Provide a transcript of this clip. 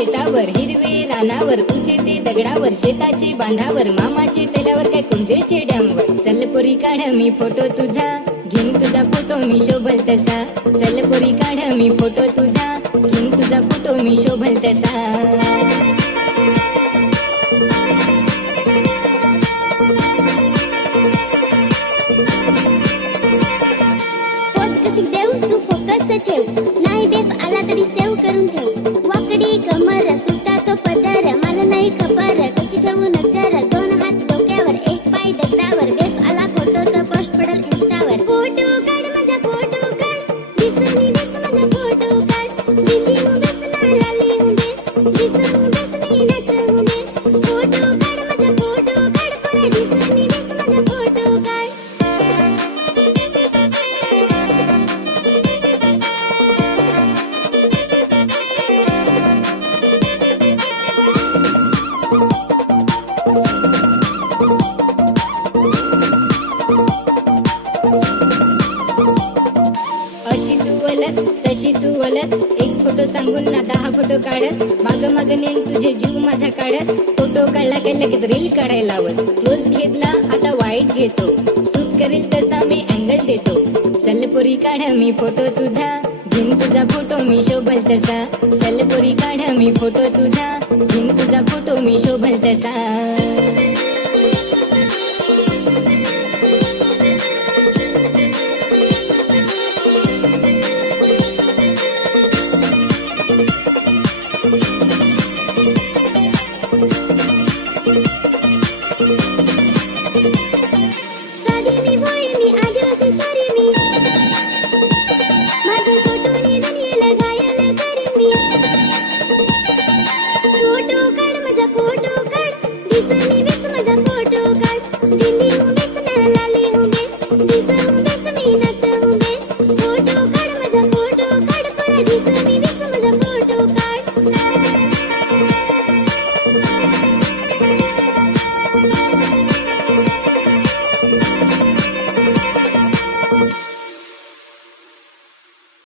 शेतावर, हिरवे रानावर, तुझे ते दगडावर, शेताची बांधावर, मामाचे तेलावर, काय कुंजेचे डॅमवर. चल पोरी काढ मी फोटो तुझा, घेईन तुझा फोटो मी शोभल तसा. चल पोरी काढ मी फोटो तुझा, घेईन तुझा फोटो मी शोभल तसा. देऊ तू फोकस ठेव, नाही बेस आला तरी सेव करून ठेव. वाकडी कमर सुटा तो पदर, मला नाही खबर कशी ठेवू नजर. दोन हात डोक्यावर, एक पाय दगडावर, बेस आला फोटो तर पोस्ट पडल इंस्टावर. फोटो काढ माझा फोटो काढ, दिसनी बेस माझा फोटो काढ. दीदी हूँ बेस ना लाली हूँ बेस, दिसू बेस मी नच हूँ बेस. फोटो काढ माझा फोटो काढ, पोरे दिसनी बेस माझा फोटो काढ. अशी तू वलस तशी तू वलस, एक फोटो सांगून ना 10 फोटो काढस. माग माग नेन तुझे जीव माझा काढस. फोटो काढला की लगेच रील काढायला लावस. क्लोज घेतला आता वाईट घेतो, सूट करेल तसा मी अँगल देतो. चल पोरी काढ मी फोटो तुझा, घेईन तुझा फोटो मी शोभल तसा. चल पोरी काढ मी फोटो तुझा, घेईन तुझा फोटो मी शोभल तसा.